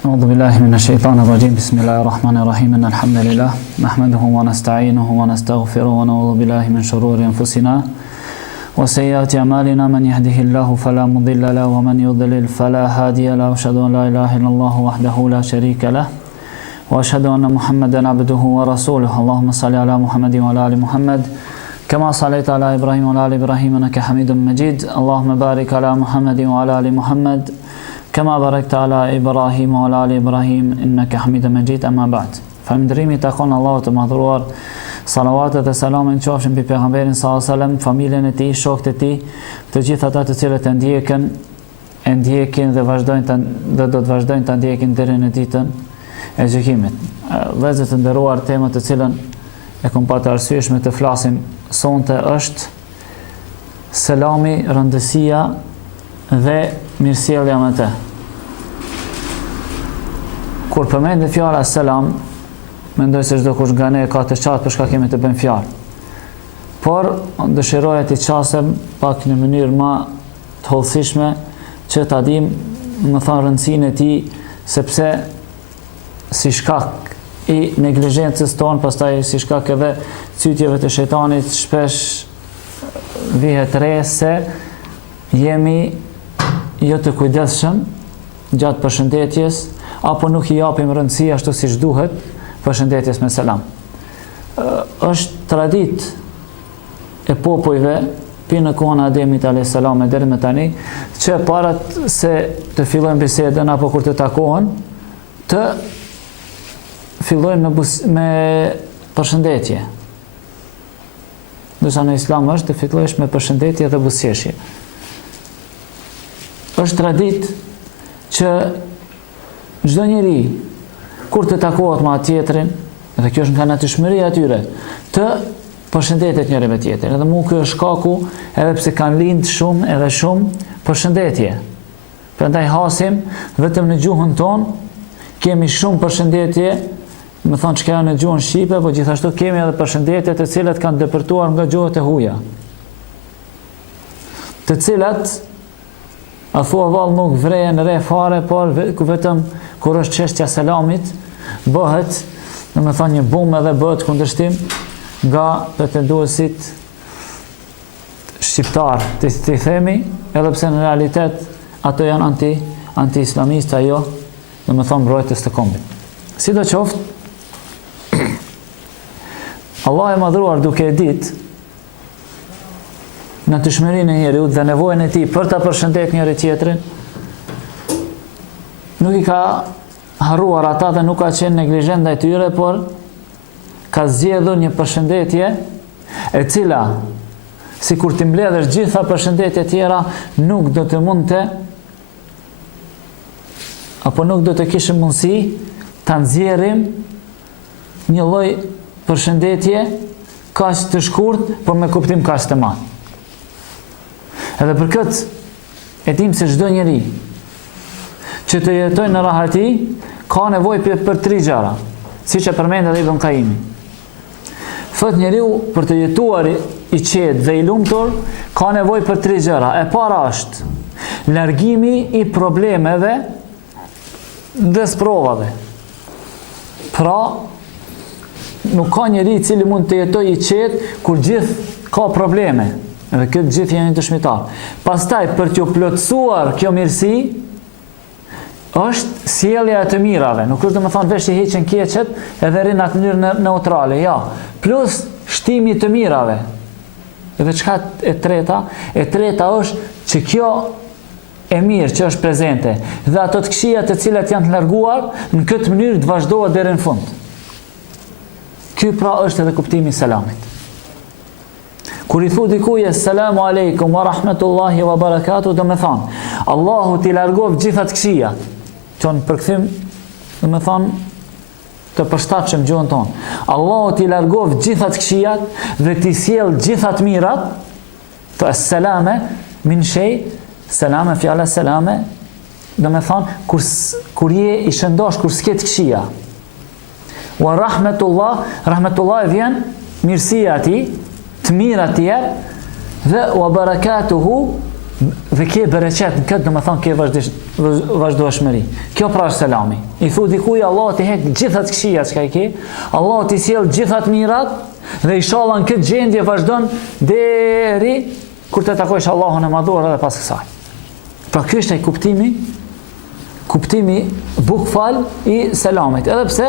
أعوذ بالله من الشيطان الرجيم بسم الله الرحمن الرحيم إن الحمد لله نحمده ونستعينه ونستغفره ونعوذ بالله من شرور أنفسنا وسيئات أعمالنا من يهده الله فلا مضل له ومن يضلل فلا هادي له وأشهد أن لا إله إلا الله وحده لا شريك له وأشهد أن محمدا عبده ورسوله اللهم صل على محمد وعلى آل محمد كما صليت على إبراهيم وعلى آل إبراهيم إنك حميد مجيد اللهم بارك على محمد وعلى آل محمد كما باركت على إبراهيم وعلى آل إبراهيم إنك حميد مجيد أما بعد فالمدريمي تقول الله تمهدروار salavatet dhe selamin qofshin mbi pejgamberin sallallahu alajhi wasallam, familjen e tij, shokët e tij, të gjithë ata të cilët e ndjekin dhe do të vazhdojnë ta ndjekin deri në ditën e gjykimit. Vëllezër të nderuar, tema të cilën e kam pasur arsyeshme të flasim sonte është selami, rëndësia dhe mirësjellja me të. Kur përmendet fjala selam, mendoj se çdo kush nga ne ka të qatë për shka kemi të bën fjalë. Por dëshiroja të qasem pak në mënyrë më të hollësishme që ta dim, më thon rëndësinë e tij, sepse si shkak i neglizhencës tonë, pastaj si shkak edhe cytjeve të shejtanit, shpesh vihet re se jemi jo të kujdesshëm gjatë përshëndetjes, apo nuk i japim rëndësi ashtu siç duhet përshëndetjes me selam. Është tradit e popujve në kohën e Ademit alayhis salam deri më tani, që para se të fillojnë bisedën apo kur të takohen, të fillojnë me përshëndetje. Ndërsa në Islam është të fillosh me përshëndetje dhe buzëqeshje. Është tradit që çdo njeri kur të takohet me tjetrin, dhe kjo është nga natyrshmëria e tyre, të përshëndetet njëri me tjetrin. Edhe mua ky është shkaku, edhe pse kanë lind shumë përshëndetje. Prandaj hasim vetëm në gjuhën tonë, kemi shumë përshëndetje, më thonë çka janë në gjuhën shqipe, por gjithashtu kemi edhe përshëndetje të cilat kanë depërtuar nga gjuhët e huaja. Të cilat a thua vallë nuk vrejen re fare, por vetëm kur është çështja e selamit, bëhet, domethënë një bum edhe bëhet kundërshtim nga pretenduesit shqiptar, të themi, edhe pse në realitet ato janë anti-islamistë, ajo, domethënë mbrojtës të kombit. Sidoqoftë, Allah e madhruar duke e ditë natyrshmërinë e njeriut dhe nevojën e tij për ta përshëndetur njëri tjetrin, nuk i ka harruar ata dhe nuk ka qenë neglizhent ndaj tyre, por ka zgjedhur një përshëndetje e cila, sikur ti mbledhësh gjitha përshëndetjet tjera, nuk do të mundte apo nuk do të kishim mundësi ta nxjerrim një lloj përshëndetje kaq të shkurt, por me kuptim kaq të madh. Edhe për këtë e dim se çdo njeri që të jetojnë në rahati ka nevojë për tri gjëra, siç e përmend edhe Ibn Qayyim. Thot njeriu për të jetuar i qetë dhe i lumtur ka nevojë për tri gjëra. E para është largimi i problemeve dhe sprovave. Pra, nuk ka njeri i cili mund të jetojë i qetë kur gjithë ka probleme. Edhe këtë gjithë janë të shmitar. Pastaj, për t'ju plotësuar kjo mirësi, është sjellja e të mirave. Nuk është domethënë vesh i heqen keqet edhe rrin atë mënyrë neutrale, ja. Plus shtimi i të mirave. Edhe çka e treta? E treta është që kjo e mirë që është prezente dhe ato të këqija të cilat janë të larguar, në këtë mënyrë të vazhdohet deri në fund. Ky pra është edhe kuptimi i selamit. Kur i thu dikujt "Selamu aleikum wa rahmatullahi wa barakatuh", do me thonë, Allahu t'i largof gjithat këqijat. Qënë përkthim, do me thonë, të përshtatshëm gjuhën tonë. Allahu t'i largof gjithat këqijat dhe t'i sjell gjithat mirat. Të selame, min shay, selame, fjala selame, do me thonë, kur je i shëndosh, kur s'ket këqija. Wa rahmetullah vjen mirësia ati, të mirat tjerë, dhe wa barakatuhu, dhe ke bereqet në këtë, do me thonë, ke vazhdueshmëri. Kjo pra është selami. I thu dikuj Allah t'i hek gjithat këshia që ka i ke, Allah t'i sjell gjithat mirat dhe inshallah në këtë gjendje vazhdon deri kur të takojsh Allahun e madhuar edhe pas kësaj. Pra ky është ai kuptimi bukfal i selamit. Edhe pse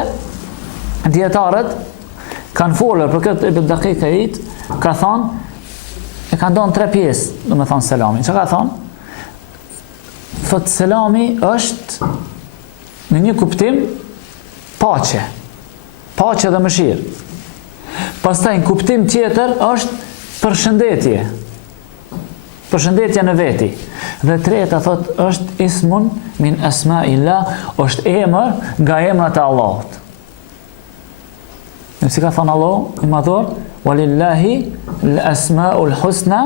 dietarët kanë folur për këtë Ibn Daqiq al-Eid, ka thonë e kanë dhënë 3 pjesë, domethënë selami. Çka ka thonë? Thot selami është në një kuptim paqe dhe mëshirë. Pastaj në kuptim tjetër është përshëndetje në veti. Dhe treta thot është ismun min asma'illah, është emër nga emrat e Allahut. Nësi ka thonë Allah i madhur, walillahi l-asma'ul husna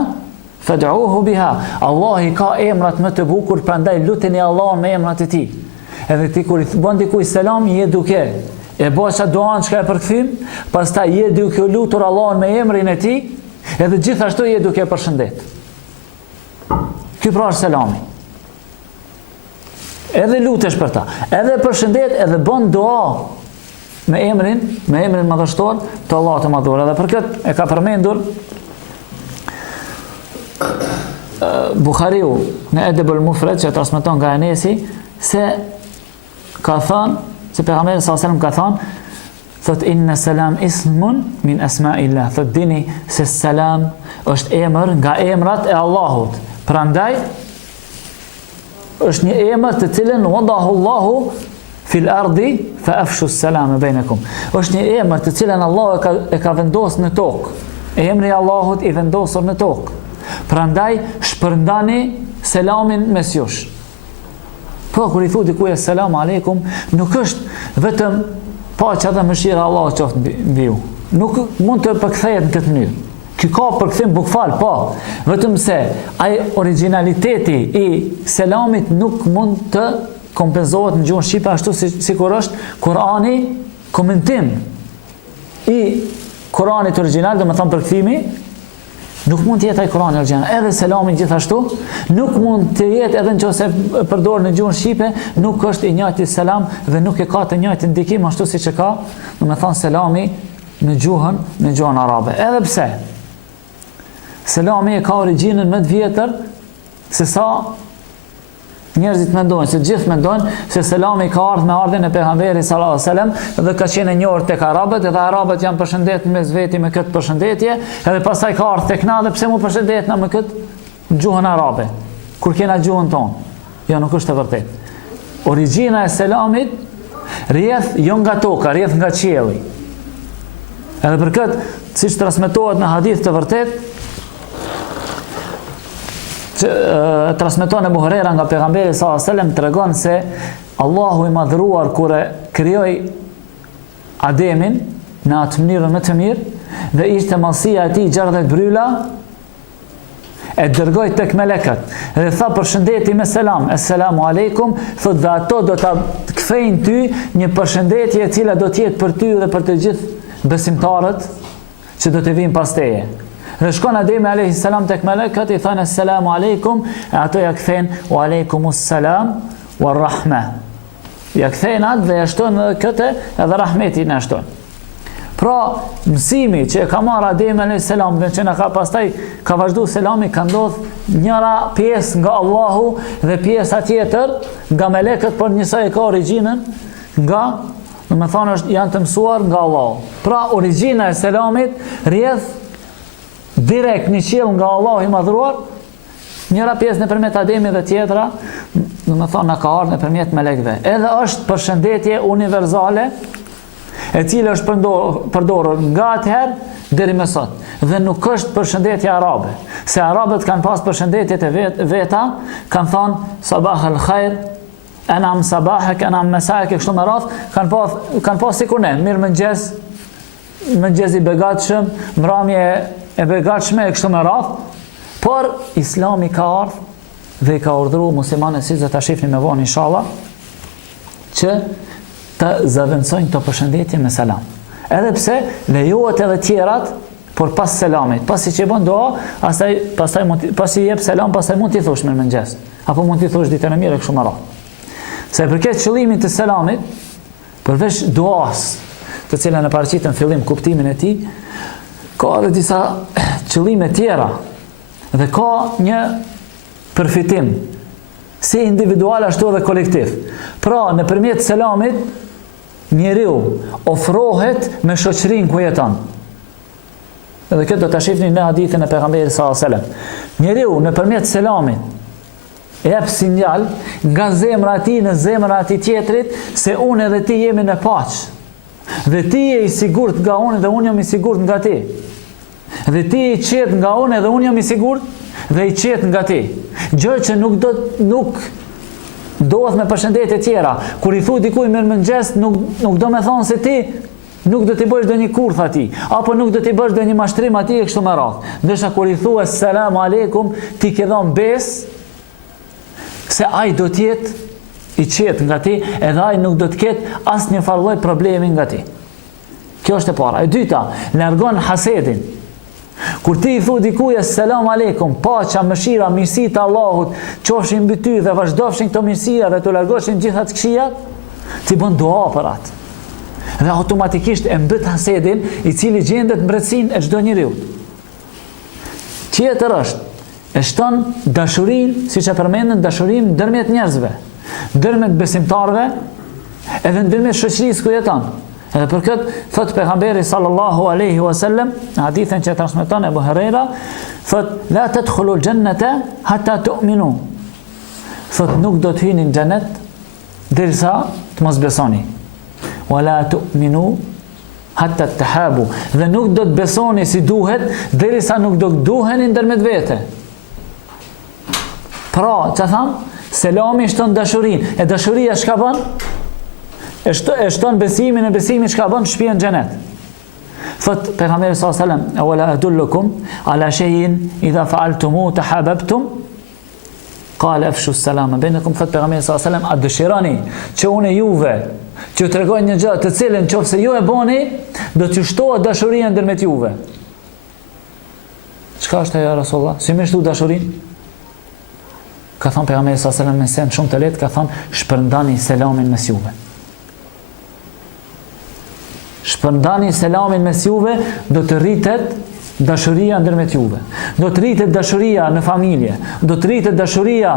fad'uhu biha. Allah i ka emrat më të bukur, prandaj luteni Allahun me emrat e tij. Edhe ti kur i bën dikujt selam, je duke e bësh atë duan që e përkthim, pastaj je duke lutur Allahun me emrin e tij, edhe gjithashtu je duke përshëndet. Ky pra është selami. Edhe lutesh për ta, edhe përshëndet, edhe bën dua me emrin madhështor të Allahut të madhuar. Edhe për këtë e ka përmendur Buhariu në Edebul Mufrad që transmeton nga Enesi se ka thënë se pejgamberi sallallahu alajhi wasallam ka thënë, thot inna salam ismun min asma'illah, thot dini se salam është emër nga emrat e Allahut. Prandaj është një emër të cilën wadahu Allahu fil ardi fa afshu salam bainakum. Është një emër të cilën Allahu e ka vendosur në tokë. Emri i Allahut i vendosur në tokë. Prandaj shpërndani selamin mes jush. Po kur i thu dikujt selam aleikum, nuk është vetëm paqja dhe mëshira e Allahut qoftë mbi ju. Nuk mund të përkthehet në këtë mënyrë. Ky ka përkthim bukfal, po, vetëm se ai originaliteti i selamit nuk mund të kompenzohet në gjuhën shqipe ashtu sikur është Kurani komentim i Kuranit origjinal, domethënë përkthimi nuk mund të jetë ai Kurani origjinal. Edhe selami gjithashtu nuk mund të jetë edhe nëse përdor në gjuhën shqipe, nuk është i njëjti selam dhe nuk e ka të njëjtin ndikim ashtu siç e ka, domethënë selami në gjuhën arabe. Edhe pse selami e ka origjinën më të vjetër se sa njerëzit mendojnë, se gjithë mendojnë se selami ka ardhur me ardhen e pejgamberit sallallahu alajhi wasallam dhe ka qenë e njohur tek arabët, edhe arabët janë përshëndet mes veti me këtë përshëndetje, edhe pastaj ka ardhur tek na dhe pse mu përshëndetna me këtë gjuhën arabe, kur kena gjuhën tonë. Jo, nuk është e vërtetë. Origjina e selamit rrjedh jo nga toka, rrjedh nga qielli. Edhe për këtë, siç transmetohet në hadith të vërtetë, transmeton Abu Huraira nga pejgamberi sallallahu alajhi wasallam, tregon se Allahu i madhruar kur e krijoi Ademin në atë mënyrë më të mirë dhe ishte mallësia e tij 60 bryla, e dërgoi tek melekët dhe tha përshëndeti me selam, assalamu alaikum, thotë dhe ato do ta kthejnë ty një përshëndetje e cila do të jetë për ty dhe për të gjithë besimtarët që do të vinë pas teje. Dhe shkon Ademi alayhis salam tek melekët, i thanë assalamu alaikum, e ato ja kthejnë wa alaikumus salam war rahma. Ja kthejnë atë dhe ja shton këtë edhe rahmetin e shton. Pra, mësimi që e ka marrë Ademi alayhis salam dhe që na ka pastaj ka vazhduar selami, ka ndodhur njëra pjesë nga Allahu dhe pjesa tjetër nga melekët, por njësoj e ka origjinën nga, domethënë janë të mësuar nga Allahu. Pra, origjina e selamit rrjedh direkt në qiell nga Allahu i madhruar, njëra pjesë nëpërmjet Ademit dhe tjetra, domethënë na ka ardhur nëpërmjet melekëve. Edhe është përshëndetje universale, e cila është përdorur nga atëherë deri më sot. Dhe nuk është përshëndetje arabe. Se arabët kanë pas përshëndetjet e veta, kanë thënë sabah al khair, anam sabahak, anam masak, kështu me radhë, kanë pas sikur ne, mirëmëngjes, mëngjesi i begatshëm, mbrëmje e begatshme e kështu me radhë, por Islami ka ardhur dhe i ka urdhëruar muslimanët, si do ta shihni me vonë inshallah, që të zëvendësojnë të përshëndetje me selam. Edhe pse lejohet edhe tjerat por pas selamit, pasi që bën dua, pasi jep selam, pastaj mund t'i thosh mirëmëngjes, apo mund t'i thosh ditën e mirë kështu më radh. Se përket qëllimit të selamit, përveç duas, të cilën e paraqitën në fillim kuptimin e tij, ka edhe disa qëllime tjera dhe ka një përfitim si individual ashtu edhe kolektiv. Pra, nëpërmjet selamit njeriu ofrohet me shoqërinë ku jeton. Edhe këtë do ta shihni në hadithin e pejgamberit sallallahu alajhi wasallam. Njeriu nëpërmjet selamit jep sinjal nga zemra e tij në zemrën e atij tjetrit se unë edhe ti jemi në paqë. Dhe ti je i sigurt nga unë dhe unë jam i sigurt nga ti. Dhe ti je i qetë nga unë dhe unë jam i sigurt dhe i qetë nga ti. Gjë që nuk ndodh me përshëndetje tjera. Kur i thu dikujt mirëmëngjes, nuk do me thonë se ti nuk do t'i bësh ndonjë kurth atij, apo nuk do t'i bësh ndonjë mashtrim atij e kështu me radhë. Ndërsa kur i thuaj selam aleikum, ti ke dhënë besë se ai do të jetë i qetë nga ti, edhe ai nuk do të ketë asnjë farë problemi nga ti. Kjo është e para. E dyta, largon hasedin. Kur ti i thu dikujt selam aleikum, paqja, mëshira, mirësia e Allahut qofshin mbi ty dhe vazhdofshin këto mirësia dhe të largoshin gjitha të këqijat, ti bën dua për atë. Dhe automatikisht e mbet hasedin i cili gjendet mbretësinë e çdo njeriu. Tjetër është, e shton dashurinë, siç e përmendën, dashurinë ndërmjet njerëzve, ndërmjet besimtarëve, edhe ndërmjet shoqërisë ku jeton. Edhe për këtë thot pejgamberi sallallahu alaihi wasallam, në hadithin që transmeton Abu Huraira, thot la tadkhulul jannata hatta tu'minu. Thot nuk do të hyni në xhenet derisa të mos besoni. Wala tu'minu hatta tahabu. Dhe nuk do të besoni si duhet derisa nuk do të duheni ndërmjet vete. Pra, që tham? Selami shton dashurinë. E dashuria çka bën? E shton besimin, e besimi çka bën? Shpihen në xhenet. Thot pejgamberi sallallahu alajhi wasallam, "Awala adullukum ala shay'in idha fa'altumu tahabbtum?" Qala afshu as-salama bainakum. Thot pejgamberi sallallahu alajhi wasallam, "A dëshironi që unë juve që tregoj një gjë të cilën nëse ju e bëni, do t'ju shtohet dashuria ndërmjet juve." Çka është ajo Rasulullah? Si më shtu dashurinë? Ka thonë pejgamberi sallallahu alajhi wasallam me sen shumë të lehtë, ka thonë shpërndani selamin mes juve. Shpërndani selamin mes juve, do të rritet dashuria ndërmjet juve. Do të rritet dashuria në familje, do të rritet dashuria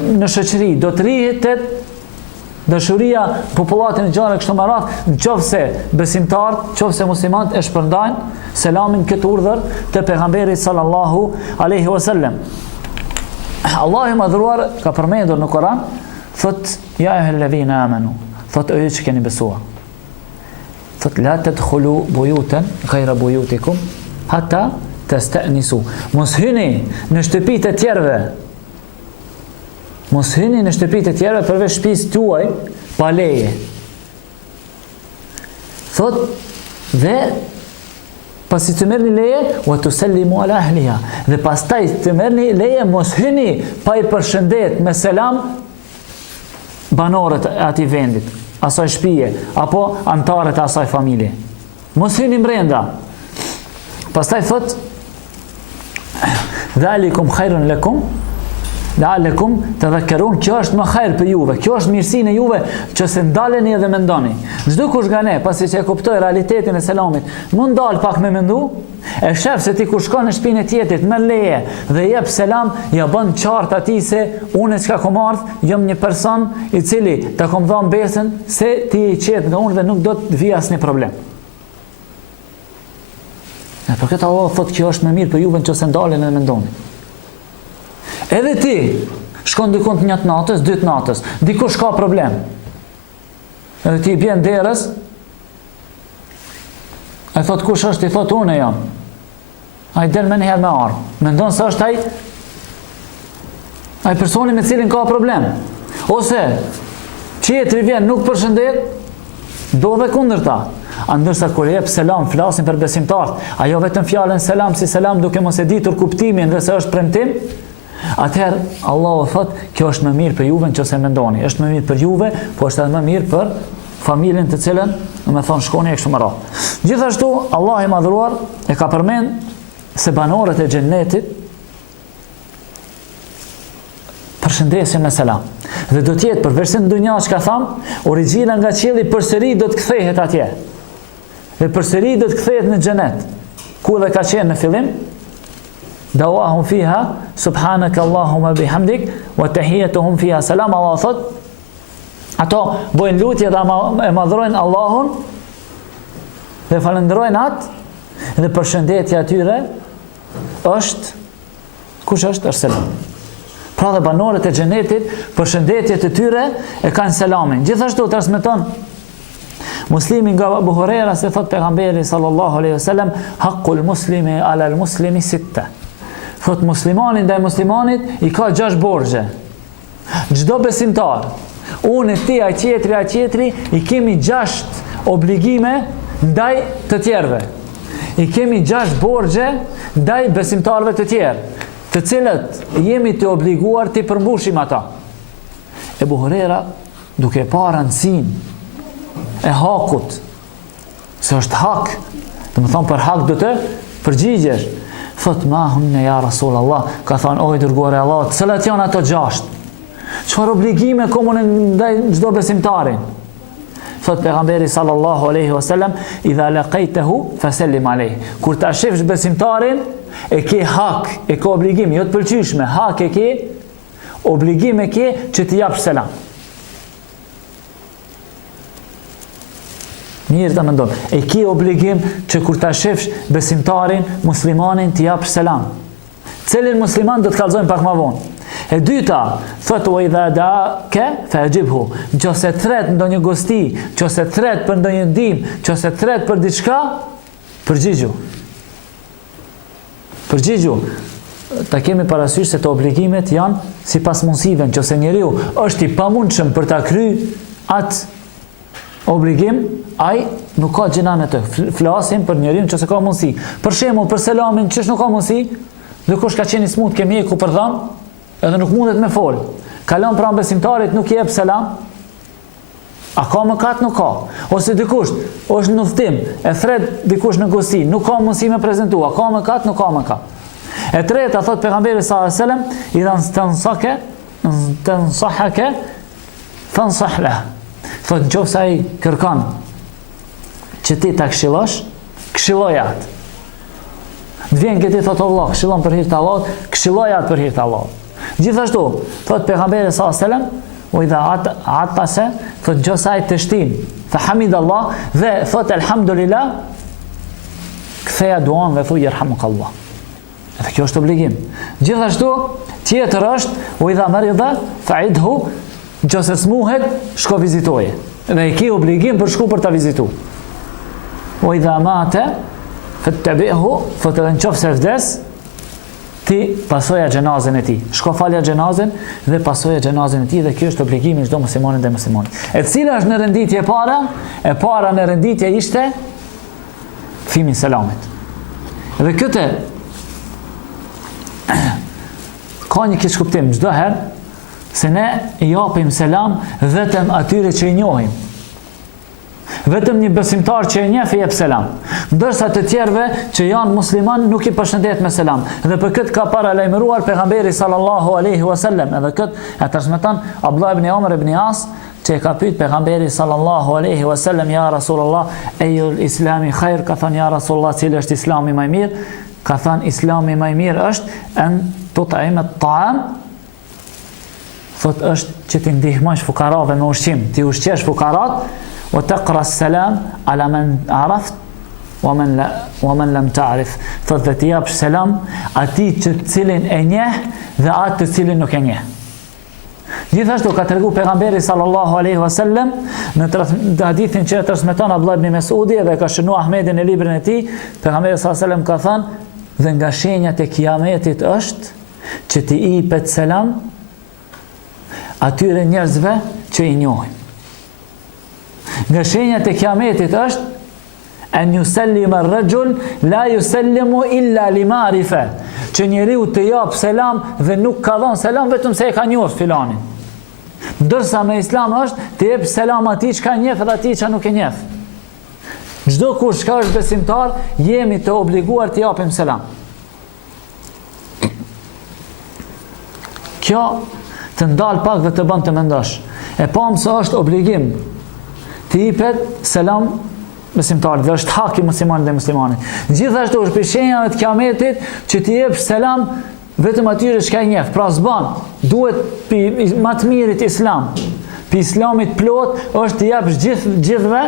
në shoqëri, do të rritet dashuria popullatin e gjarë kështu me radhë, nëse besimtarët, nëse muslimanët e shpërndajnë selamin këtë urdhër të pejgamberit sallallahu alaihi wasallam. Allahu i madhruar ka përmendur në Kur'an, thot ja ayyuhalladhina amanu, thot o ju që keni besuar, thot la tadkhulu buyutan ghayra buyutikum hatta tasta'nisu. Mos hyni në shtëpitë e tjerëve. Mos hyni në shtëpitë e tjerëve përveç shtëpisë tuaj pa leje. Thot dhe pasi të merrni leje, wa tusallimu ala ahliha. Dhe pastaj të merrni leje, mos hyni pa i përshëndet me selam banorët e atij vendit, asaj shtëpie apo antarët e asaj familje. Mos hyni brenda. Pastaj thot dhalikum khairun lakum la'allakum tadhakkarun. Kjo është më hajër për juve, kjo është mirësinë e juve që se ndaleni edhe mendoni. Çdo kush nga ne, pasi që e kuptoi realitetin e selamit, mund dal pak me mendu, e shef se ti kur shkon në shtëpinë e tjetrit me leje dhe jep selam, ja bën qartë atij se unë çka kom ardh, jam një person i cili ta kom dhënë besën se ti i qet nga unë dhe nuk do të vi asnjë problem. Për këtë Allah thot kjo është më mirë për juve nëse ndalen edhe mendoni. Edhe ti shkon dikon të njëtë natës, dytë natës, dikush ka problem. Edhe ti bjen derës, e thot kush është, i thot unë jam. Ai del me njëherë me arë. Mendon se është ai personi me cilin ka problem. Ose qetri vjen nuk përshëndet, do dhe kundërta. Ndërsa kur jep selam, flasin për besimtarët, ajo vetëm fjalën selam si selam duke mos e ditur kuptimin dhe se është premtim, atëherë Allahu thot, kjo është më mirë për juve nëse mendoni, është më mirë për juve, po është edhe më mirë për familjen të cilën me thonë shkoni e kështu me radhë. Gjithashtu Allah i madhruar e ka përmend se banorët e xhennetit përshëndesin me selam. Dhe do tjetë përveçse në dunja që ka thamë, origjina nga qielli përsëri do të kthehet atje. Dhe përsëri do të kthehet në xhenet. Ku dhe ka qenë në fillim? Dawahum fiha subhanaka Allahumma bihamdik wa tahiyatuhum fiha salam. Allah thot, ato bojnë lutje dhe e madhrojnë Allahun dhe falenderojnë atë dhe përshëndetja atyre është, kush është? Është selam. Pra dhe banorët e xhenetit, përshëndetjet e tyre e kanë selamin. Gjithashtu transmeton Muslimi nga Abu Huraira se thot pejgamberi sallallahu alaihi wasallam, haqqul muslimi ala al muslimi sitta. Thot muslimani ndaj muslimanit i ka 6 borxhe. Çdo besimtar, unë ti ai tjetri i kemi 6 obligime ndaj të tjerëve. I kemi 6 borxhe ndaj besimtarëve të tjerë, të cilët jemi të obliguar të përmbushim ata. Ebu Huraira, duke parë rëndësinë e hakut, se është hak, dhe më thonë për hak do të përgjigjesh, thot ma hunne ja Rasul Allah, ka thonë oj dërguari Allah, cilat janë ato 6? Çfarë obligime komun ndaj çdo besimtarin? Thot pejgamberi sallallahu alaihi wasallam, idha laqaitahu fasallim alayh. Kur ta shefsh besimtarin, e ke hak, e ke obligim, jo të pëlqyeshme, hak e ke, obligim e ke që t'i japsh selam. Mirë të mendon, e ke obligim që kur ta shefsh besimtarin, muslimanin, t'i japsh selam. Cilin musliman do të kallëzojmë pak më vonë. E dyta, thot o idha da'aka fa'jibhu. Nëse thret ndonjë gosti, nëse thret për ndonjë ndihmë, nëse thret për diçka, përgjigju. Ta kemi parasysh se të obligimet janë sipas mundësive. Nëse njeriu është i pamundshëm për ta kryer atë obligim, ai nuk ka gjëna në të. Flasim për njeriu nëse ka mundësi. Për shembull, për selamin, ç'ish nuk ka mundësi, dhe kush ka qenë i smut ke mjeku për dhëm, edhe nuk mundet me fol. Kalon pranë besimtarit, nuk i jep selam. A ka mëkat? Nuk ka. Ose dikush është në udhtim, e thret dikush në gosti, nuk ka mundësi me prezantu. A ka mëkat? Nuk ka mëkat. E treta thot pejgamberi sallallahu alajhi wasallam, idha tansahaka fansah lahu. Thot nëse ai kërkon që ti ta këshillosh, këshilloj atë. Të vjen këti thot Allah, këshillon për hir të Allahut, këshilloj atë për hir të Allahut. Gjithashtu, thot pejgamberi sallallahu alajhi wasallam, o idha atase, thot nëse ai të shtin, fa hamidallah dhe thot alhamdulillah, ktheja duan dhe thuaj yerhamukallah. Edhe kjo është obligim. Gjithashtu, tjetër është, o idha marida, fa'idhu, nëse smuhet, shko vizitoje. Dhe i ke obligim për shku për ta vizitu. O idha mate, fattabi'hu, thot edhe nëse vdes, ti pasoja xhenazën e tij. Shko falja xhenazën dhe pasoja xhenazën e tij dhe kjo është obligimi i çdo muslimani ndaj muslimanit. E cila është në renditje e para? E para në renditje ishte thimi i selamit. Dhe këtë ka një keq kuptim çdo herë se ne i japim selam vetëm atyre që i njohim. Vetëm një besimtar që e njeh i jep selam. Ndërsa të tjerëve që janë musliman nuk i përshëndet me selam. Dhe për këtë ka paralajmëruar pejgamberi sallallahu alaihi wasallam. Edhe këtë e transmeton Abdullah ibn Umar ibn As, që e ka pyet pejgamberi sallallahu alaihi wasallam, ja Rasulullah, ayul islami khair? Ka thënë ja Rasulullah, cili është islami më i mirë? Ka thënë islami më i mirë është an tut'im at-ta'am. Thot është që ti ndihmosh fukarave me ushqim, ti ushqesh fukarat, wa taqra as-salam ala man araft wa man lam ta'rif. Thot dhe ti japsh selam atij që cilin e njeh dhe atë të cilin nuk e njeh. Gjithashtu ka treguar pejgamberi sallallahu alaihi wasallam në hadithin që transmeton Abdullah ibn Mesudi dhe ka shënuar Ahmedin në librin e tij, pejgamberi sallallahu alaihi wasallam ka thënë, dhe nga shenjat e kiametit është që ti i jepet selam atyre njerëzve që i njohim. Nga shenjat e kiametit është an yusallima ar-rajul la yusallimu illa lima'rifa, që njeriu të jap selam dhe nuk ka dhënë selam vetëm se e ka njohur filanin. Ndërsa me islam është të jep selam atij që ka njeh edhe atij që nuk e njeh. Çdo kush që është besimtar, jemi të obliguar të japim selam. Kjo të ndal pak dhe të bën të mendosh. E pam se është obligim të jepet selam besimtarit, dhe është hak i muslimanit dhe muslimanit. Gjithashtu është për shenjave të kiametit që të jepsh selam vetëm atyre që ka i njeh. Pra s'ban, duhet më të mirit islam. Pi islamit plot është të japsh gjithve,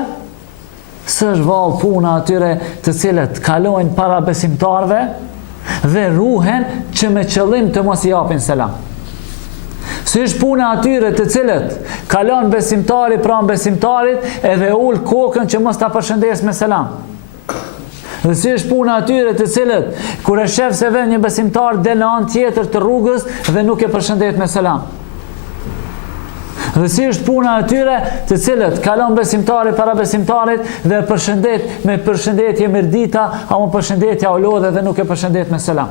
s'është vallë puna atyre të cilët kalojnë para besimtarve dhe ruhen që me qëllim të mos i japin selam. Si është puna atyre të cilët kalon besimtari pranë besimtarit edhe ul kokën që mos ta përshëndes me selam. Dhe si është puna atyre të cilët kur e shef se vjen një besimtar del në anë tjetër të rrugës dhe nuk e përshëndet me selam. Dhe si është puna atyre të cilët kalon besimtari para besimtarit dhe përshëndet me përshëndetje mirdita, apo përshëndetja o lodhe dhe nuk e përshëndet me selam.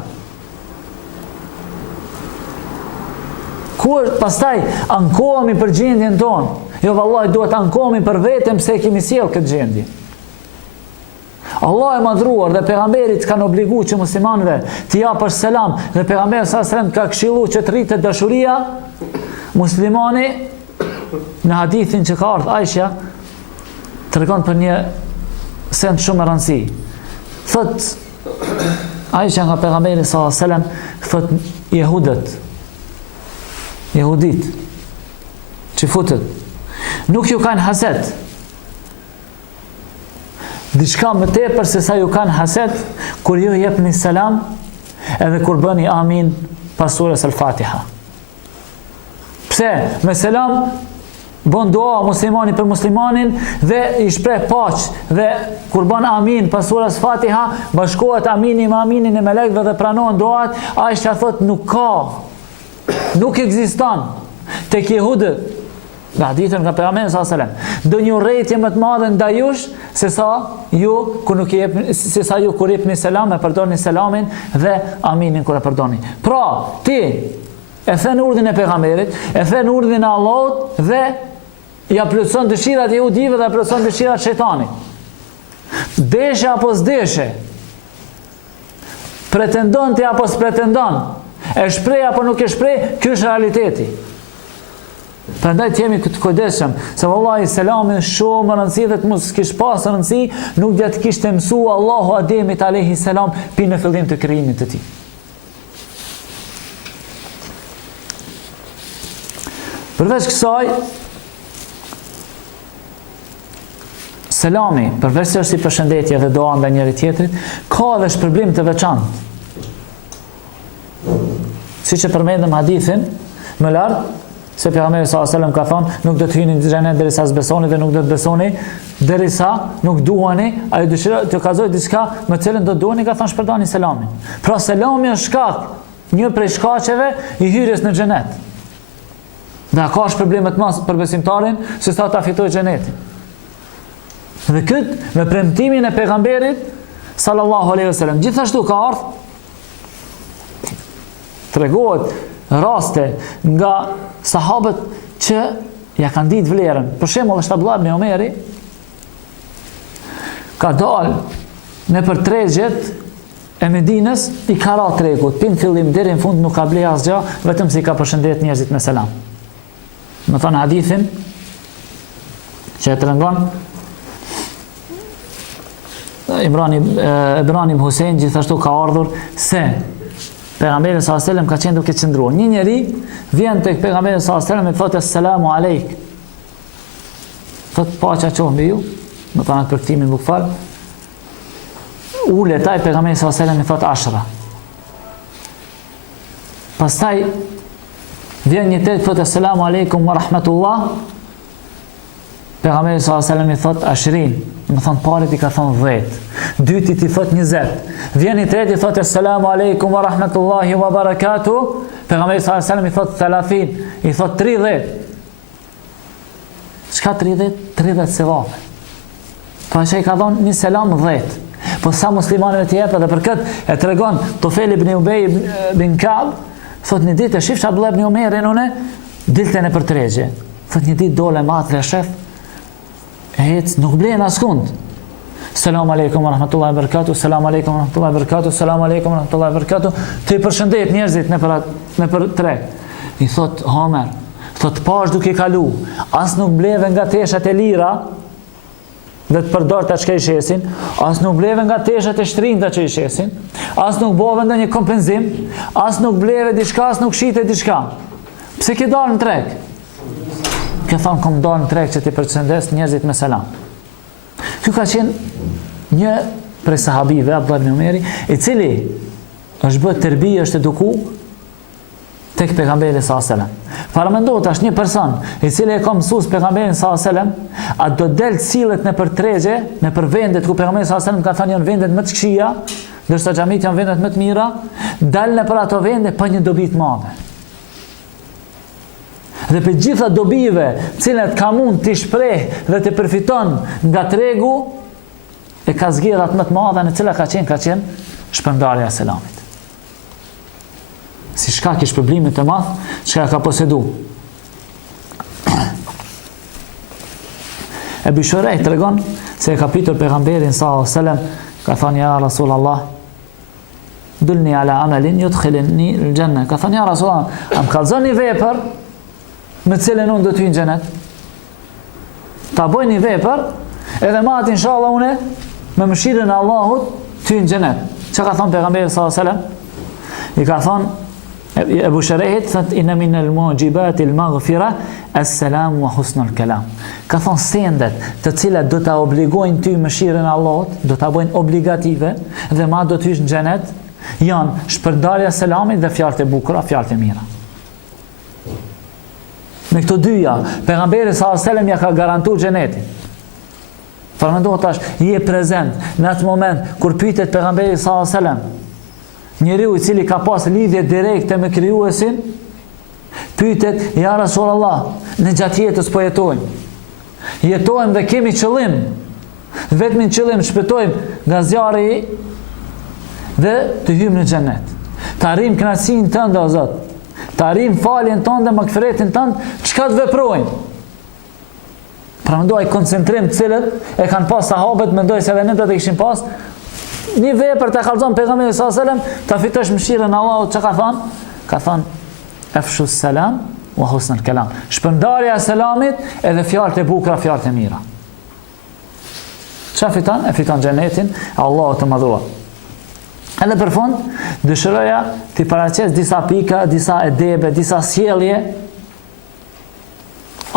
Kur pastaj ankohemi për gjendjen tonë, jo vallahi duhet ankohemi për vetëm se kemi sjell këtë gjendje. Allah e madhruar dhe pejgamberit kanë obliguar që muslimanëve të japësh selam, dhe pejgamberi sallallahu alajhi wasallam ka këshilluar që të rritet dashuria muslimani. Në hadithin që ka ardhur Aisha tregon për një send shumë e rëndësi. Thot Aisha nga pejgamberi sallallahu alajhi wasallam, thot jehudit që futet nuk ju kanë haset diçka më tepër se sa ju kanë haset kur ju jepni selam edhe kur bëni amin pas surës al-Fatiha. Pse? Me selam bën dua muslimani për muslimanin dhe i shpreh paqë, dhe kur bën amin pas surës Fatiha bashkohet amini me aminin e melekëve dhe pranohen duat. Aisha thot nuk ekziston tek jehudët, në hadithën nga pejgamberi sallallahu alajhi wasallam, do një urrëtie më të madhe ndaj jush se sa ju kur jepni selam e përdorni selamin dhe aminin kur e përdorni. Pra, ti e thën urdhën e pejgamberit, e thën urdhën e Allahut dhe ja plotson dëshirat e jehudive dhe plotson dëshirat e shejtanit. Deshe apo s'deshe, pretendon ti apo s'pretendon, e shpreh apo nuk e shpreh, ky është realiteti. Prandaj të jemi këtë kujdesshëm, se vallahi selami është shumë rëndësi dhe të mos kish pas rëndësi, nuk do të kishte mësua Allahu Ademit alayhi salam pi në fillim të krijimit të tij. Përveç kësaj, selami, përveç se është si përshëndetje dhe doa ndaj njëri tjetrit, ka edhe shpërblim të veçantë. Siç e përmendëm hadithin më lart, se pejgamberi sallallahu alajhi wasallam ka thonë, nuk do të hyni në xhenet derisa s'besoni dhe nuk do të besoni derisa nuk duani. Ai dëshira të kazoj diçka me të cilën do duani, ka thonë shpërdani selamin. Pra selami është shkak, një prej shkaqeve i hyrjes në xhenet. Dhe ka shpërblim të madh për besimtarin se sa ta fitojë xhenetin. Dhe këtë me premtimin e pejgamberit sallallahu alaihi wasallam. Gjithashtu ka ardhur tregohet raste nga sahabët që ja kanë ditë vlerën. Për shembull, është Abdullah ibn Omeri ka dalë nëpër tregjet e Medinës, i ka ra tregut, pin fillim deri në fund nuk ka ble asgjë, vetëm si ka përshëndet njerëzit me selam. Më thonë hadithin që e tregon Ibrahim Hussein, gjithashtu ka ardhur se pejgamberi sallallahu alajhi wasallam ka qenë duke qëndruar. Një njeri vjen tek pejgamberi sallallahu alajhi wasallam e thotë selamu alejk. Thot paqja qoftë mbi ju, më thonë për kthimin nuk fal. Ulet ai pejgamberi sallallahu alajhi wasallam i thotë ashra. Pastaj vjen një tjetër thotë selamu alejkum wa rahmatullah. Pejgamberi sallallahu alajhi wasallam i thotë ashrin. Më thonë parit i ka thonë 10, dytit i thotë 20, vjen i treti i thotë assalamu alaikum wa rahmatullahi wa barakatuh, pejgamberi sallallahu alajhi wasallam i thotë 30, i thotë 30. Çka 30? 30 sevape. Po ai ka thonë një selam 10. Po sa muslimanëve të jepet, dhe për këtë e tregon Tufel ibn Ubay ibn Ka'b, thotë një ditë shifsh Abdullah ibn Omerin unë dilte në për tregje, thot një ditë dole matë dhe shef, nuk blen askund. Selamu alaikum wa rahmatullahi wa barakatuh, selamu alaikum wa rahmatullahi wa barakatuh, selamu alaikum wa rahmatullahi wa barakatuh, të i përshëndet njerëzit në për treg. I thot Homer, thot pash duke kalu, as nuk bleve nga teshat e lira, dhe të përdor të që i shesin, as nuk bleve nga teshat e shtrinta që i shesin, as nuk bove ndë një kompenzim, as nuk bleve diçka, as nuk shite diçka. Pse ke dalë në treg? Ke thonë kom dalë në treg që ti përshëndes njerëzit me selam. Ky ka qenë një prej sahabive, Abdullah ibn Umeri, i cili është bërë tërbi, është eduku tek pejgamberi sallallahu alajhi wasallam. Paramendo tash një person i cili e ka mësues pejgamberin sallallahu alajhi wasallam, atë do del cilët në për tregje, në për vendet ku pejgamberi sallallahu alajhi wasallam ka thënë janë vendet më të këqija, ndërsa xhamit janë vendet më të mira, dal në për ato vende pa një dobi të madhe. Dhe për gjitha dobive cilat ka mund t'i shpreh dhe t'i përfiton nga tregu, e ka zgjedhat më të madhe në cila ka qenë shpërndarja e selamit. Si shkak i shpërblimit të madh, çka ka posedu. Ebu Shurejh tregon se e ka pyetur pejgamberin sallallahu alajhi wasallam, ka thënë ja Rasulullah, dulni ala amalin yudkhilni al-janna. Ka thënë ja Rasulullah, am kallzoni vepër me cilën unë do t'hy në xhenet. Ta bëj një vepër, edhe matë inshallah une, me mëshirën e Allahut, t'hy në xhenet. Çka ka thënë pejgamberi sallallahu alajhi wasallam? I ka thënë Ebu Shurejhit, thot inna min al-mujibat al-maghfira as-salam wa husnul kalam. Ka thënë sendet të cilat do ta obligojnë ty mëshirën e Allahut, do ta bëjnë obligative dhe ma do t'hysh në xhenet, janë shpërndarja e selamit dhe fjalët e bukura, fjalët e mira. Me këto dyja, pejgamberi sallallahu alajhi wasallam ja ka garantuar xhenetin. Përmendo tash, je prezent në atë moment kur pyetet pejgamberi sallallahu alajhi wasallam, njeriu i cili ka pas lidhje direkte me krijuesin, pyetet, ja Rasulullah, në gjatë jetës po jetojmë. Jetojmë dhe kemi qëllim. Vetëm qëllim shpëtojmë nga zjarri dhe të hyjmë në xhenet. Të arrijmë kënaqësinë tënde o Zot. Të arrijmë faljen tënde, magfiretin tënd, çka të veprojmë. Pra mendoj koncentrim të cilët e kanë pas sahabët, mendoj se edhe ne do të kishin pas një vepër të kallzon pejgamberi sallallahu alajhi wasallam, ta fitosh mëshirën e Allahut, çka ka thënë? Ka thënë afshu salam wa husnul kalam. Shpërndarja e selamit edhe fjalët e bukura, fjalët e mira. Çfarë fiton? E fiton xhenetin e Allahut të madhuar. Edhe për fund, dëshiroja t'i paraqes disa pika, disa edebe, disa sjellje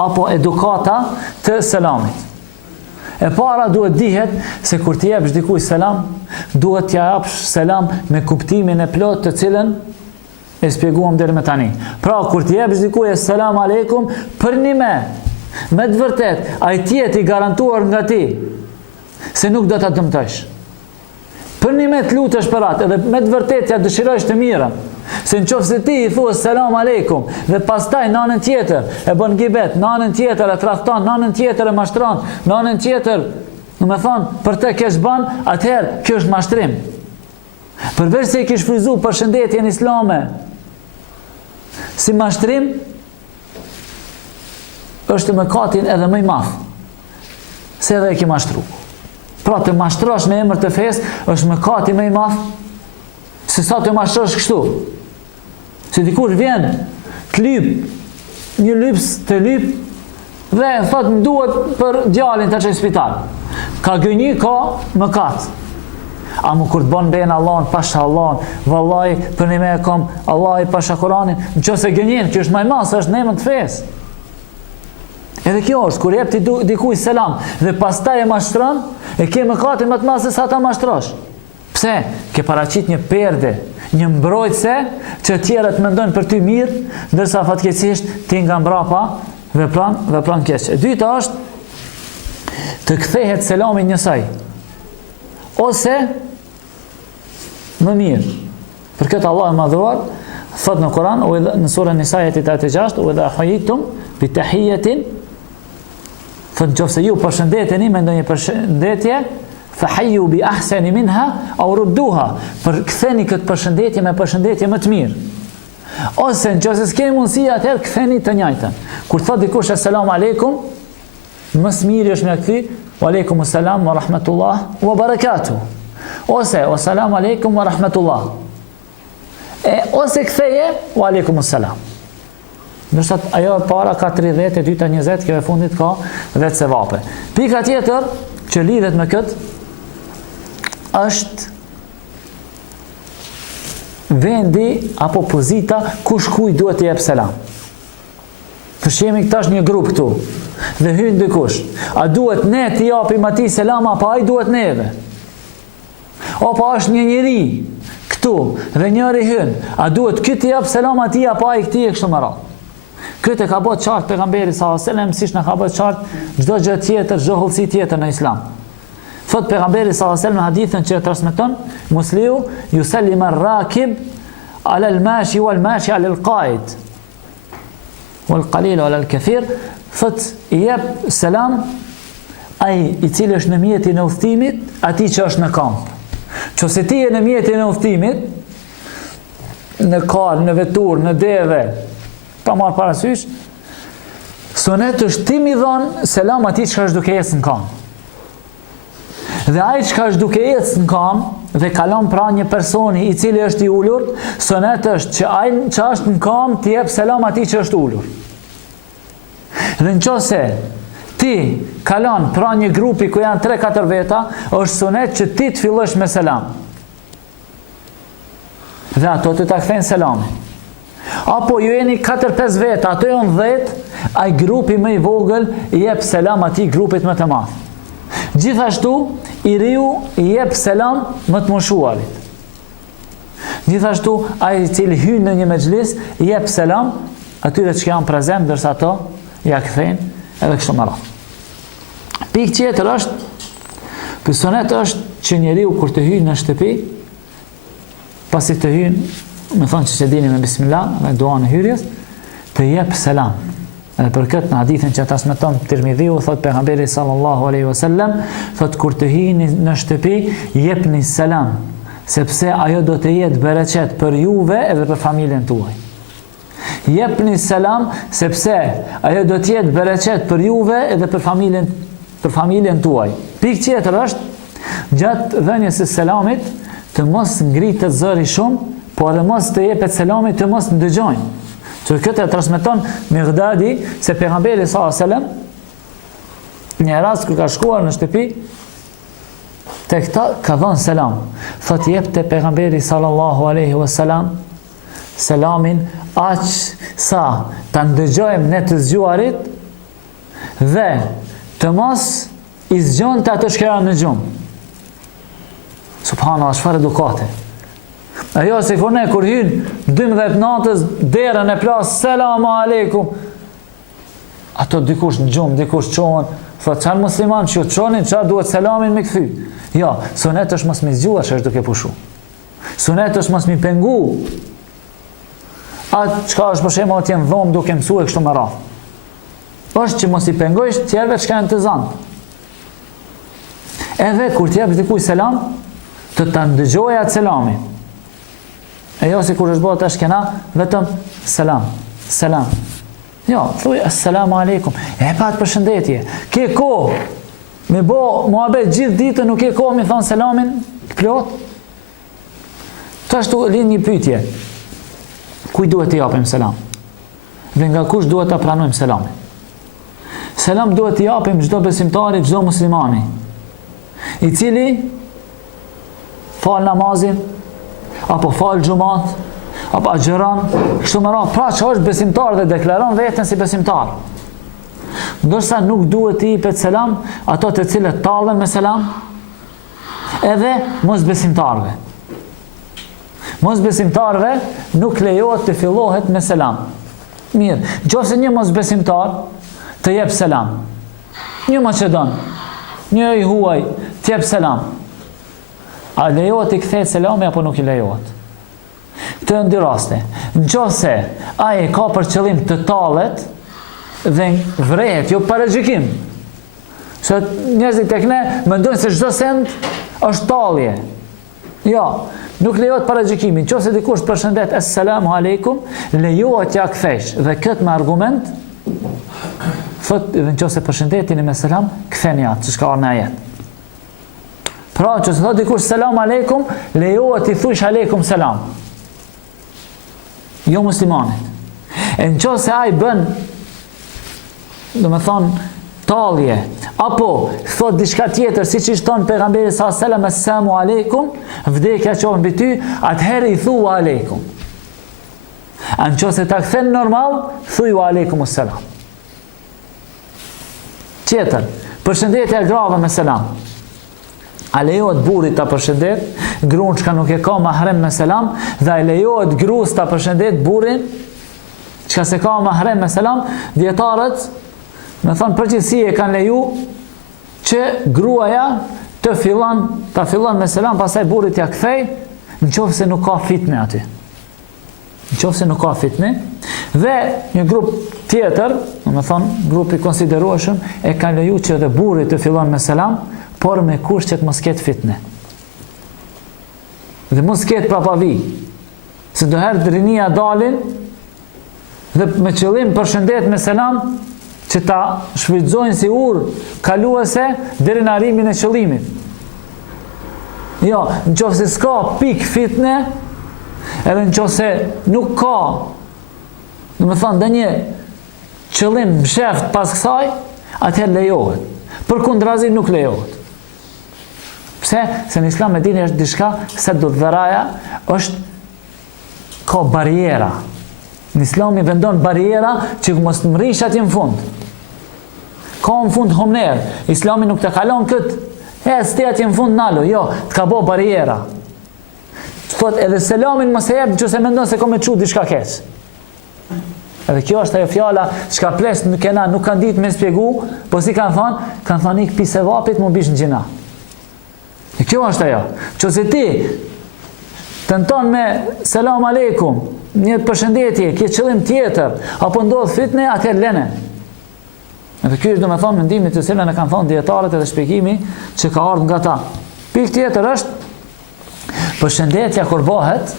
apo edukata të selamit. E para duhet dihet se kur t'i jepsh dikujt selam, duhet t'ja japsh selam me kuptimin e plot të cilën e shpjeguam deri më tani. Pra kur t'i jepsh dikujt selam aleikum, për një me të vërtet, ai tjetë i garantuar nga ti se nuk do ta dëmtosh. Për një me të lutesh për atë, edhe me të vërtet ja dëshirojsh të mirën. Se në qofë se ti i thua selam aleikum, dhe pastaj në anën tjetër e bën gibet, në anën tjetër e tradhton, në anën tjetër e mashtron, në anën tjetër, në me thonë, për te kesh ban, atëherë, kjo është mashtrim. Përveç se i kish frizu përshëndetjen islame, si mashtrim, është mëkatin edhe më i madh, se edhe e ki mashtru. Pra të mashtrosh në emër të fesë është mëkati më i madh se sa të mashtrosh kështu. Se dikush vjen të lyp, një lyps të lyp dhe thot më duhet për djalin të çoj spital. Ka gënjë, ka mëkat. A më kur të bon bejnë Allahun, pasha Allahun, vallahi për një me e kom Allahi pasha Koranin, në që se gënjën, kjo është më i madh, se është në emër të fesë. Edhe kjo është, kur jep ti dikuj selam dhe pastaj e mashtron, e ke mëkatin më të madh se sa ta mashtrosh. Pse? Ke paraqit një perde, një mbrojtëse që tjerët mendojnë për ty mirë, ndërsa fatkeqësisht ti nga mbrapa vepron keq. E dyta është të kthehet selami njësoj. Ose më mirë. Për këtë Allah e madhuar thot në Kur'an, në surën Nisa ayeti 86, "Wa idha hayyitum bi tahiyatin", thot nëse ju përshëndeteni me ndonjë përshëndetje, fahayyu bi ahsani minha aw rudduha, për ktheni këtë përshëndetje me përshëndetje më të mirë. Ose nëse s'keni mundësi, atëherë ktheni të njëjtën. Kur thot dikush asalamu aleikum, më së miri është me kthy wa aleikum assalam wa rahmatullah wa barakatuh. Ose assalamu aleikum wa rahmatullah. Ose ktheje wa aleikum assalam. Nështë ajo e para ka 30, e dyta 20, kjo e fundit ka 10 sevape. Pika tjetër që lidhet me këtë është vendi apo pozita kush kuj duhet të jep selam. Përshemi këta është një grup këtu dhe hyn dikush. A duhet ne të japim atij selam apo ai duhet neve? Apo është një njeri këtu dhe njëri hyn, a duhet ky të jap selam atij apo ai këtij e kështu me radhë? Këtë ka bërë qartë pejgamberi sallallahu alajhi wasallam, siç na ka bërë qartë çdo gjë tjetër, çdo hollësi tjetër në Islam. Thot pejgamberi sallallahu alajhi wasallam në hadithin që e transmeton Musliu, yusallimu ar-rakib ala al-mashi wal-mashi ala al-qa'id wal-qalil ala al-kathir. Thot i jep selam ai i cili është në mjetin e udhëtimit, atij që është në kamp. Nëse ti je në mjetin e udhëtimit, në kar, në vetur, në deve, pa marrë parasysh, sunet është ti mi dhanë selam atij që është duke ecë në kam. Dhe ai që është duke ecë në kam dhe kalon pranë një personi i cili është i ulur, sunet është që ai që është në kam të jep selam atij që është ulur. Dhe nëse ti kalon pranë një grupi ku janë 3-4 veta, është sunet që ti të fillosh me selam. Dhe ato të ta kthejnë selamin. Apo ju jeni 4-5 veta, ato janë 10, ai grupi më i vogël i jep selam atij grupit më të madh. Gjithashtu, i riu i jep selam më të moshuarit. Gjithashtu, ai i cili hyn në një mexhlis i jep selam atyre që janë prezent, ndërsa ato ja kthejnë edhe kështu me radhë. Pikë tjetër është, sunet është që njeriu kur të hyjë në shtëpi, pasi të hyjë, me thonë që dini me bismillah, me duan e hyrjes, të jep selam. Edhe për këtë në hadithin që transmeton Tirmidhiu, thot pejgamberi sallallahu alaihi wasallam, thot kur të hyjni në shtëpi, jepni selam, sepse ajo do të jetë bereqet për juve edhe për familjen tuaj. Jepni selam, sepse ajo do të jetë bereqet për juve edhe për familjen tuaj. Pikë tjetër është, gjatë dhënies së selamit, të mos ngritet zëri shumë, por edhe mos të jepet selami të mos ndëgjojnë. Që këtë e transmeton Miqdadi se pejgamberi sallallahu alajhi wasallam një rast kur ka shkuar në shtëpi tek ta ka dhënë selam. Thot jepte pejgamberi sallallahu alaihi wasallam selamin aq sa ta ndëgjojmë ne të zgjuarit dhe të mos i zgjonte ato shkëra në gjumë. Subhanallahu, çfarë edukate. Ajo se kone kur hynë 12 natës derën e plas selamu aleikum, ato dikush në gjumë, dikush qohën, thot qanë musliman që qonin qa duhet selamin me këthy. Ja, sunet është mos mi zgjua që është duke pushu, sunet është mos mi pengu atë qka është përshemë atë jenë dhomë duke mësu e kështu më rafë, është që mos i pengojsh tjerve që ka në të zanë. Edhe kur tjep dikuj selam, të të ndëgjoj atë selamin. E jo si kur është bëhet është kena, vetëm selam, selam. Jo, thuj, assalamu alaikum. E pa të përshëndetje. Ke ko, me bo, muhabet gjithë ditë, nuk ke ko, mi thonë selamin, plot. Të ashtu lind një pytje. Kuj duhet të japim selam? Dhe nga kush duhet të pranojmë selamin? Selam duhet të japim çdo besimtari, çdo muslimani, i cili fal namazin, apo fal xhumat, apo agjeron, kështu më radhë, pra që është besimtar dhe deklaron veten si besimtar. Ndërsa nuk duhet të jepet selam ato të cilët tallen me selam, edhe mos besimtarve. Mos besimtarve nuk lejohet të fillohet me selam. Mirë, nëse një mos besimtar të jep selam, një maqedon, një i huaj të jep selam, a lejohet i kthehet selami apo nuk i lejohet? Këtë në dy raste. Nëse ai ka për qëllim të tallet dhe vrehet, jo para gjykim. Se njerëzit tek ne mendojnë se çdo send është tallje. Jo, nuk lejohet para gjykimit. Nëse dikush përshëndet assalamu alaikum, lejohet ja kthesh dhe këtë me argument thot edhe nëse përshëndetini me selam, ktheni atë, ç'ka ardhur në ajet. Pra, nëse thot dikush selam aleikum, lejohet i thush aleikum selam. Jo muslimanit. E nëse ai bën, domethënë tallje, apo thot diçka tjetër siç i thon pejgamberi sa selam assalamu aleikum, vdekja qoftë mbi ty, atëherë i thua aleikum. Nëse ta kthen normal, thuaj aleikum assalam. Tjetër, përshëndetja e grave me selam. A lejohet burrit ta përshëndet, gruan që nuk e ka mahrem me selam, dhe a lejohet gruas ta përshëndet burrin që se ka mahrem me selam, dietarët me thonë përgjithësi e kanë leju që gruaja ta fillon me selam, pastaj burrit ja kthej, nëse nuk ka fitne aty. Nëse nuk ka fitne, dhe një grup tjetër, me thonë grupi konsiderueshëm, e kanë leju që edhe burrit të fillon me selam, por me kusht që të mos ketë fitne. Dhe mos ketë prapavi. Se doherë rinia dalin dhe me qëllim përshëndet me selam që ta shfrytëzojnë si urë kaluese deri në arrimin e qëllimit. Jo, nëse s'ka pik fitne, edhe nëse nuk ka, domethënë ndonjë qëllim msheft pas kësaj, atëherë lejohet. Përkundrazi nuk lejohet. Pse? Se në Islam e dini është diçka se do të dhëraja është ka bariera. Në Islam i vendon bariera që mos të mrish atje në fund. Ka në fund homner. Islami nuk të kalon këtë. S'te atje në fund nalo. Jo, të ka bo bariera. Thot edhe selamin mos e jep nëse mendon se ka me çu diçka keq. Edhe kjo është ajo fjala çka ples nuk kanë ditë me shpjegu, po si kanë thënë ik pise vapit më bish në gjina. E kjo është ajo. Nëse ti tenton me selam aleikum, një përshëndetje, ke qëllim tjetër, apo ndodh fitne, atëherë lene. Edhe ky është domethënë mendimi të cilën e kanë thënë dietarët edhe shpjegimi që ka ardhur nga ta. Pikë tjetër është përshëndetja kur bëhet,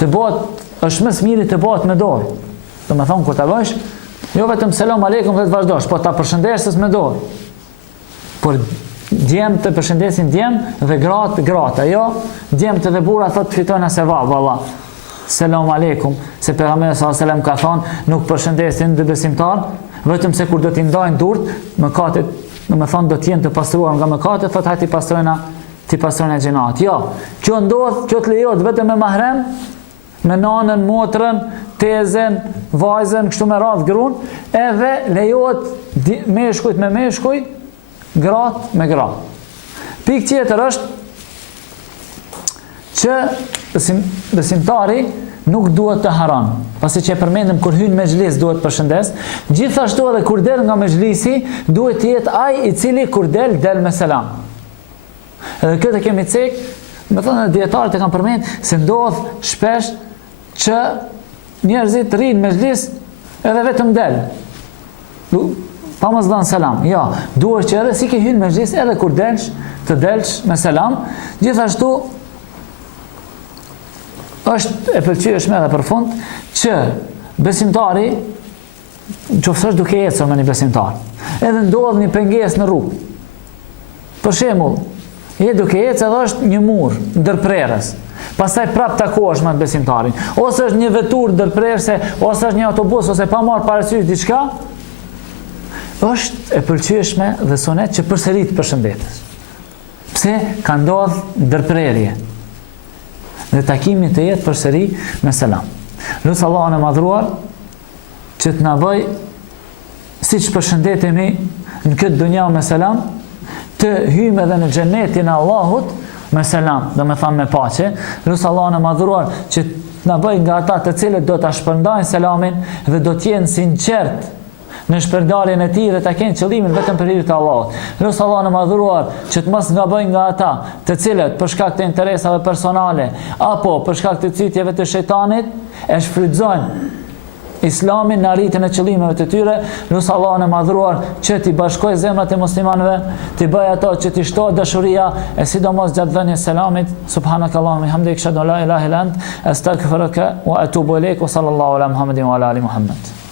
është më së miri të bëhet me dorë. Domethënë kur ta bësh, jo vetëm selam aleikum dhe të vazhdosh, po ta përshëndesësh me dorë. Por djemt të përshëndesin djemt dhe grata, jo djemt dhe burra thot fitojnë se valla. Selam aleikum, se pejgamberi sallallahu alajhi wasallam ka thonë nuk përshëndesin dhe besimtar, vetëm se kur do t'i ndajnë durt, mëkatet, domethënë do të jenë të pastruar nga mëkatet, thot hajti pastrojnë xhenat. Jo, kjo ndodh, kjo të lejohet vetëm me mahrem, me nanën, motrën, tezen, vajzën, kështu me radhë gruan, edhe lejohet meshkujt me meshkuj, gratë me gratë. Pikë tjetër është që besimtari nuk duhet të haran, pasi që e përmendëm kur hyn me xhlis duhet përshëndes, gjithashtu edhe kur del nga mezhlisi duhet të jetë ai i cili kur del me selam. Edhe këtë kemi cek, me thonë dietarët e kanë përmend se ndodh shpesh që njerëzit rrinë me xhlis edhe vetëm del. Pa mos dhënë selam. Jo, duhet që edhe si ke hyrë me xhlis edhe kur delsh, të delsh me selam. Gjithashtu është e pëlqyeshme edhe për fund që besimtari, qoftë është duke ecur me një besimtar, edhe ndodh një pengesë në rrugë. Për shembull, je duke ecur edhe është një mur ndërprerës. Pastaj prap takohesh me besimtarin. Ose është një vetur ndërprerëse, ose është një autobus, ose pa marrë parasysh diçka, është e pëlqyeshme dhe sunet që përsëri të përshëndetesh. Pse ka ndodhur ndërprerje? Dhe takimi të jetë përsëri me selam. Lut Allahun e madhruar që të na bëj siç përshëndetemi në këtë dunja me selam, të hyjmë edhe në xhenetin e Allahut me selam, do me thamë me paqe. Lut Allahun e madhruar që të na bëj nga ata të cilët do ta shpërndajnë selamin dhe do të jenë sinqert në shpërndarjen e tij dhe ta kenë qëllimin vetëm për hir të Allahut. Lut Allahun e madhruar që të mos ngabojnë nga ata të cilët për shkak të interesave personale apo për shkak të citjeve të shejtanit e shfrytëzojnë Islamin në arritjen e qëllimeve të tyre, lutë Allahun e madhruar që t'i bashkojë zemrat e muslimanëve, t'i bëjë ato që t'i shtohet dashuria e sidomos gjatë dhënies selamit. Subhanakallahumma hamdika ashhadu an la ilaha illa ant astaghfiruka wa atubu ilaik wa sallallahu ala Muhammedin wa ala ali Muhammad.